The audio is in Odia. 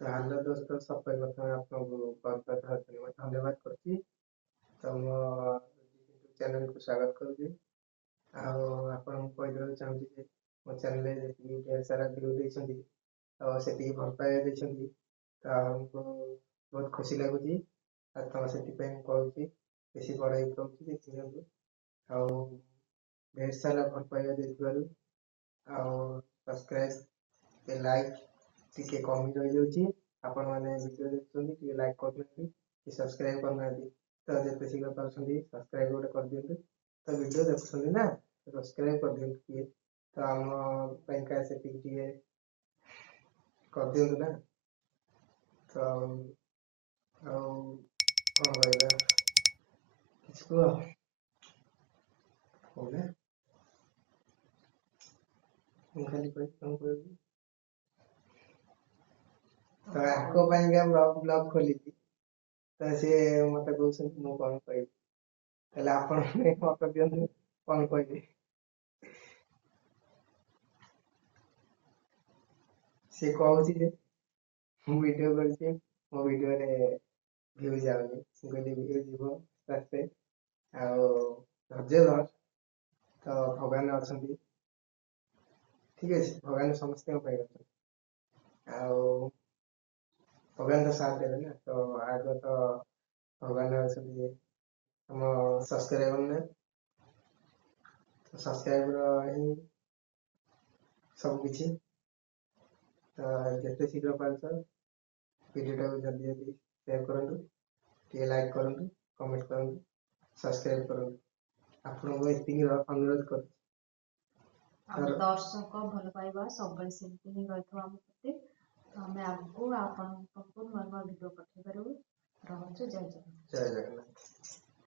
ତାହେଲେ ଦୋସ୍ତ ସତରେ ପ୍ରଥମେ ଆପଣଙ୍କୁ ଧନ୍ୟବାଦ କରୁଛି। ତ ମୋ ଚ୍ୟାନେଲକୁ ସ୍ୱାଗତ କରୁଛି। ଆଉ ଆପଣଙ୍କୁ କହିଦେବାକୁ ଚାହୁଁଛି ଯେ ମୋ ଚ୍ୟାନେଲରେ ଯେତିକି ଢେର ସାରା ଭିଉ ଦେଇଛନ୍ତି ଆଉ ସେତିକି ଭଲ ପାଇବା ଦେଇଛନ୍ତି, ତ ଆମକୁ ବହୁତ ଖୁସି ଲାଗୁଛି। ଆଉ ତ ସେଥିପାଇଁ ମୁଁ କହୁଛି ବେଶୀ ବଡ଼ ହେଇ କହୁଛି ଦେଖିଦିଅନ୍ତୁ। ଆଉ ଢେର ସାରା ଭଲ ପାଇବା ଦେଇଥିବାରୁ ଆଉ ସବସ୍କ୍ରାଇବ୍ ଲାଇକ୍ ଟିକେ କମି ରହିଯାଉଛି। ଆପଣମାନେ ଭିଡ଼ିଓ ଦେଖୁଛନ୍ତି ଟିକେ ଲାଇକ୍ କରୁନାହାନ୍ତି କି ସବସ୍କ୍ରାଇବ୍ କରୁନାହାନ୍ତି। ତ ଯେତେ ଶୀଘ୍ର ପାରୁଛନ୍ତି ସବସ୍କ୍ରାଇବ୍ ଗୋଟେ କରିଦିଅନ୍ତୁ। ତ ଭିଡ଼ିଓ ଦେଖୁଛନ୍ତି ନା, ସବସ୍କ୍ରାଇବ୍ କରିଦିଅନ୍ତୁ ଟିକେ। ତ ଆମ ପାଇଁକା ସେତିକି ଟିକେ କରିଦିଅନ୍ତୁ ନା। ତ ଆଉ କ'ଣ କହିବା, କିଛି କୁହ କହୁନା। ମୁଁ ଖାଲି କହିବି କ'ଣ କହିବି। ତ ଆଙ୍କ ପାଇଁକା ବ୍ଲଗ୍ ଖୋଲିଛି, ତ ସିଏ ମତେ କହୁଛନ୍ତି ମୁଁ କ'ଣ କହିବି। ତାହେଲେ ଆପଣ ମତ ଦିଅନ୍ତୁ କ'ଣ କହିବି। ସିଏ କହୁଛି ଯେ ମୁଁ ଭିଡ଼ିଓ କରିଛି, ମୋ ଭିଡ଼ିଓରେ ଭିଉ ଯାଉନି। ମୁଁ କହିଲି ଭିଉ ଯିବ ଆସ୍ତେ ଆସ୍ତେ, ଆଉ ଧୈର୍ଯ୍ୟ ଧର। ତ ଭଗବାନ ଅଛନ୍ତି, ଠିକ୍ ଅଛି। ଭଗବାନ ସମସ୍ତଙ୍କ ପାଇଁ ଅଛନ୍ତି, ଆଉ ଭଗବାନ ତ ସାଥ ଦେବେ ନା। ତ ଆଗ ତ ଭଗବାନ ଅଛନ୍ତି ଆମ ସବସ୍କ୍ରାଇବର ନା। ସବସ୍କ୍ରାଇବର ହିଁ ସବୁକିଛି। ତ ଯେତେ ଶୀଘ୍ର ପାରୁଛ ଭିଡ଼ିଓଟାକୁ ଜଲ୍ଦି ଜଲ୍ଦି ସେୟାର କରନ୍ତୁ, ଟିକେ ଲାଇକ୍ କରନ୍ତୁ, କମେଣ୍ଟ କରନ୍ତୁ, ସବସ୍କ୍ରାଇବ୍ କରନ୍ତୁ। ଆପଣଙ୍କୁ ଏତିକି ଅନୁରୋଧ କରୁଛି। ଆମ ଦର୍ଶକ ଭଲ ପାଇବା ସବୁବେଳେ ସେମିତି ହିଁ ରହିଥିବ ଆମ ପ୍ରତି। ତ ଆମେ ଆଗକୁ ଆପଣଙ୍କୁ ନୂଆ ନୂଆ ଭିଡ଼ିଓ ପଠାଇ ପାରିବୁ। ରହୁଛୁ, ଜୟ ଜଗନ୍ନାଥ। ଜୟ ଜଗନ୍ନାଥ।